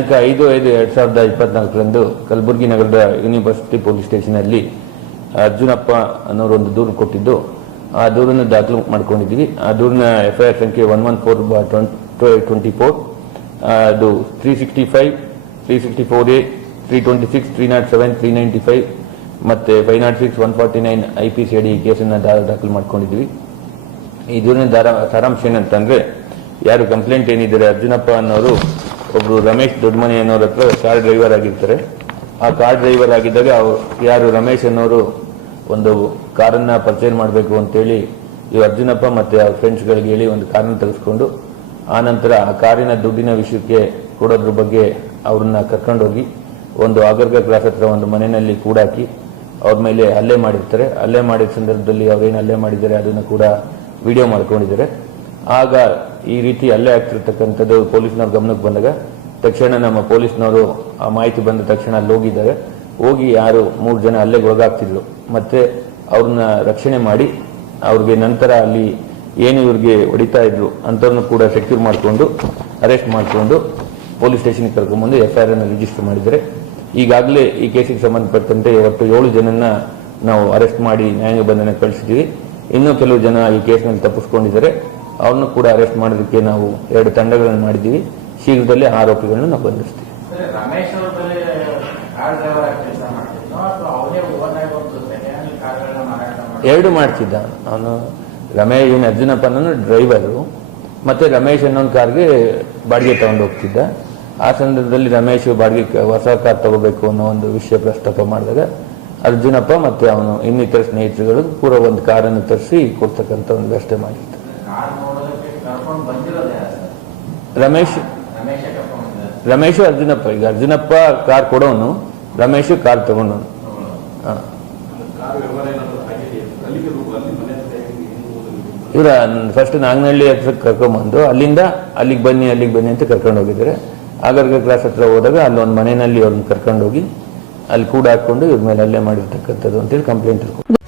ದಿನಾಂಕ ಐದು ಐದು ಎರಡು ಸಾವಿರದ ಇಪ್ಪತ್ನಾಲ್ಕರಂದು ಕಲಬುರಗಿ ನಗರದ ಯೂನಿವರ್ಸಿಟಿ ಪೊಲೀಸ್ ಸ್ಟೇಷನಲ್ಲಿ ಅರ್ಜುನಪ್ಪ ಅನ್ನೋರು ಒಂದು ದೂರು ಕೊಟ್ಟಿದ್ದು, ಆ ದೂರನ್ನು ದಾಖಲು ಮಾಡ್ಕೊಂಡಿದ್ದೀವಿ. ಆ ದೂರಿನ ಎಫ್ಐಆರ್ ಸಂಖ್ಯೆ one one four twenty four. ಅದು three sixty five, three sixty four A, three twenty six, three nought seven, three ninety five ಮತ್ತೆ five nought six, one forty nine I P C ಅಡಿ ಕೇಸನ್ನು ದಾಖಲು ಮಾಡ್ಕೊಂಡಿದ್ವಿ ಈ ದೂರಿನ ದಾರ ಸಾರಾಂಶ ಏನಂತಂದರೆ, ಯಾರು ಕಂಪ್ಲೇಂಟ್ ಏನಿದ್ದಾರೆ, ಅರ್ಜುನಪ್ಪ ಅನ್ನೋರು ಒಬ್ರು ರಮೇಶ್ ದೊಡ್ಡಮನಿ ಅನ್ನೋರ ಹತ್ರ ಕಾರ್ ಡ್ರೈವರ್ ಆಗಿರ್ತಾರೆ. ಆ ಕಾರ್ ಡ್ರೈವರ್ ಆಗಿದ್ದಾಗ ಅವ್ರು ಯಾರು ರಮೇಶ್ ಅನ್ನೋರು ಒಂದು ಕಾರನ್ನ ಪರ್ಚೇಸ್ ಮಾಡಬೇಕು ಅಂತೇಳಿ ಈ ಅರ್ಜುನಪ್ಪ ಮತ್ತೆ ಅವ್ರ ಫ್ರೆಂಡ್ಸ್ಗಳಿಗೆ ಹೇಳಿ ಒಂದು ಕಾರನ್ನು ತೆಗೆಸ್ಕೊಂಡು ಆ ನಂತರ ಆ ಕಾರಿನ ದುಡ್ಡಿನ ವಿಷಯಕ್ಕೆ ಕೊಡೋದ್ರ ಬಗ್ಗೆ ಅವ್ರನ್ನ ಕರ್ಕೊಂಡೋಗಿ ಒಂದು ಆಗರ್ಗ ಕ್ಲಾಸ್ ಹತ್ರ ಒಂದು ಮನೆಯಲ್ಲಿ ಕೂಡಾಕಿ ಅವ್ರ ಮೇಲೆ ಹಲ್ಲೆ ಮಾಡಿರ್ತಾರೆ. ಹಲ್ಲೆ ಮಾಡಿದ ಸಂದರ್ಭದಲ್ಲಿ ಅವ್ರೇನು ಹಲ್ಲೆ ಮಾಡಿದ್ದಾರೆ ಅದನ್ನು ಕೂಡ ವಿಡಿಯೋ ಮಾಡ್ಕೊಂಡಿದ್ದಾರೆ. ಆಗ ಈ ರೀತಿ ಅಲ್ಲೇ ಆಗ್ತಿರ್ತಕ್ಕಂಥದ್ದು ಪೊಲೀಸ್ನವ್ರ ಗಮನಕ್ಕೆ ಬಂದಾಗ, ತಕ್ಷಣ ನಮ್ಮ ಪೊಲೀಸ್ನವರು ಆ ಮಾಹಿತಿ ಬಂದ ತಕ್ಷಣ ಅಲ್ಲಿ ಹೋಗಿದ್ದಾರೆ. ಹೋಗಿ ಯಾರು ಮೂರು ಜನ ಅಲ್ಲೇ ಒಳಗಾಗ್ತಿದ್ರು. ಮತ್ತೆ ಅವ್ರನ್ನ ರಕ್ಷಣೆ ಮಾಡಿ, ಅವ್ರಿಗೆ ನಂತರ ಅಲ್ಲಿ ಏನು ಇವ್ರಿಗೆ ಹೊಡಿತಾ ಇದ್ರು ಅಂತವ್ರನ್ನ ಕೂಡ ಸೆಕ್ಯೂರ್ ಮಾಡಿಕೊಂಡು ಅರೆಸ್ಟ್ ಮಾಡಿಕೊಂಡು ಪೊಲೀಸ್ ಸ್ಟೇಷನ್ಗೆ ಕರ್ಕೊಂಡ್ಬಂದು ಎಫ್ಐಆರ್ ಅನ್ನು ರಿಜಿಸ್ಟರ್ ಮಾಡಿದ್ದಾರೆ. ಈಗಾಗಲೇ ಈ ಕೇಸಿಗೆ ಸಂಬಂಧಪಟ್ಟಂತೆ ಒಟ್ಟು ಏಳು ಜನನ್ನ ನಾವು ಅರೆಸ್ಟ್ ಮಾಡಿ ನ್ಯಾಯಾಂಗ ಬಂಧನಕ್ಕೆ ಕಳಿಸಿದ್ದೀವಿ. ಇನ್ನೂ ಕೆಲವು ಜನ ಈ ಕೇಸ್ನಲ್ಲಿ ತಪ್ಪಿಸ್ಕೊಂಡಿದ್ದಾರೆ. ಅವ್ರನ್ನು ಕೂಡ ಅರೆಸ್ಟ್ ಮಾಡೋದಕ್ಕೆ ನಾವು ಎರಡು ತಂಡಗಳನ್ನು ಮಾಡಿದ್ದೀವಿ. ಶೀಘ್ರದಲ್ಲೇ ಆರೋಪಿಗಳನ್ನು ನಾವು ಬಂಧಿಸ್ತೀವಿ ಎರಡು ಮಾಡ್ತಿದ್ದ. ಅವನು ರಮೇಶ್ ಇವನು ಅರ್ಜುನಪ್ಪನ ಡ್ರೈವರು ಮತ್ತೆ ರಮೇಶ್ ಅನ್ನೋನ್ ಕಾರ್ಗೆ ಬಾಡಿಗೆ ತಗೊಂಡು ಹೋಗ್ತಿದ್ದ. ಆ ಸಂದರ್ಭದಲ್ಲಿ ರಮೇಶ್ ಬಾಡಿಗೆ ಹೊಸ ಕಾರ್ ತಗೋಬೇಕು ಅನ್ನೋ ಒಂದು ವಿಷಯ ಪ್ರಸ್ತಾಪ ಮಾಡಿದಾಗ ಅರ್ಜುನಪ್ಪ ಮತ್ತೆ ಅವನು ಇನ್ನಿತರ ಸ್ನೇಹಿತರುಗಳು ಕೂಡ ಒಂದು ಕಾರನ್ನು ತರಿಸಿ ಕೊಡ್ತಕ್ಕಂಥ ಒಂದು ವ್ಯವಸ್ಥೆ ಮಾಡಿರ್ತಾರೆ ಕಾರ್ ನೋಡೋದಕ್ಕೆ ಕರ್ಕೊಂಡು ಬಂದಿರೋದೇ ಸರ್ ರಮೇಶ್. ರಮೇಶ ಅರ್ಜುನಪ್ಪ, ಈಗ ಅರ್ಜುನಪ್ಪ ಕಾರ್ ಕೊಡೋನು, ರಮೇಶ್ ಕಾರ್ ತಗೊಂಡವನು ಇವರ ಫಸ್ಟ್ ನಾಗನಹಳ್ಳಿ ಹತ್ರ ಕರ್ಕೊಂಬಂದು, ಅಲ್ಲಿಂದ ಅಲ್ಲಿಗೆ ಬನ್ನಿ ಅಲ್ಲಿಗೆ ಬನ್ನಿ ಅಂತ ಕರ್ಕೊಂಡು ಹೋಗಿದ್ದಾರೆ. ಆಗರ್ಗ ಕ್ಲಾಸ್ ಹತ್ರ ಹೋದಾಗ ಅಲ್ಲೊಂದು ಮನೆಯಲ್ಲಿ ಅವ್ರನ್ನ ಕರ್ಕೊಂಡು ಹೋಗಿ, ಅಲ್ಲಿ ಕೂಡ ಹಾಕೊಂಡು ಇವ್ರ ಮೇಲೆ ಅಲ್ಲೇ ಮಾಡಿರ್ತಕ್ಕಂಥದ್ದು ಅಂತೇಳಿ ಕಂಪ್ಲೇಂಟ್ ಇರ್ಕೊಂಡು